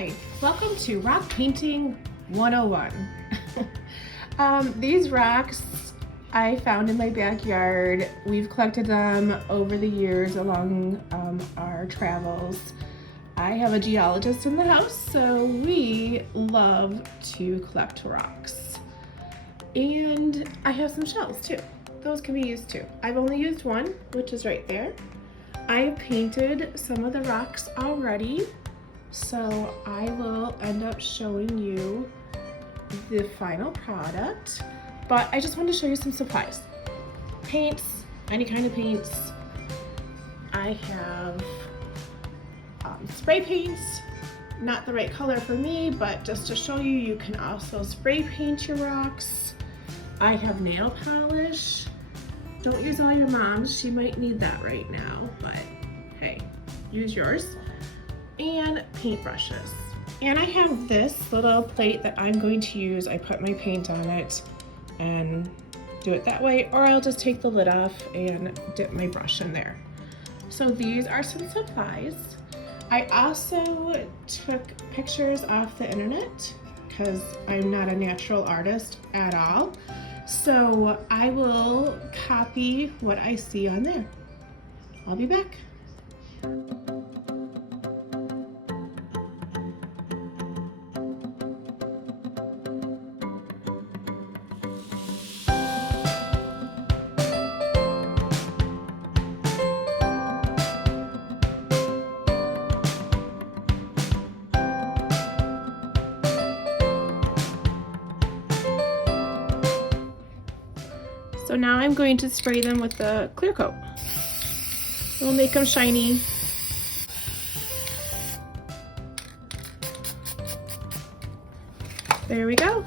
Hi, welcome to Rock Painting 101. These rocks I found in my backyard. We've collected them over the years along our travels. I have a geologist in the house, so we love to collect rocks. And I have some shells too. Those can be used too. I've only used one, which is right there. I painted some of the rocks already, so I will end up showing you the final product, but I just wanted to show you some supplies. Paints, any kind of paints. I have spray paints, not the right color for me, but just to show you, you can also spray paint your rocks. I have nail polish. Don't use all your mom's, she might need that right now, but hey, use yours. And paintbrushes. And I have this little plate that I'm going to use. I put my paint on it and do it that way, or I'll just take the lid off and dip my brush in there. So these are some supplies. I also took pictures off the internet because I'm not a natural artist at all. So I will copy what I see on there. I'll be back. So now I'm going to spray them with the clear coat. It'll make them shiny. There we go.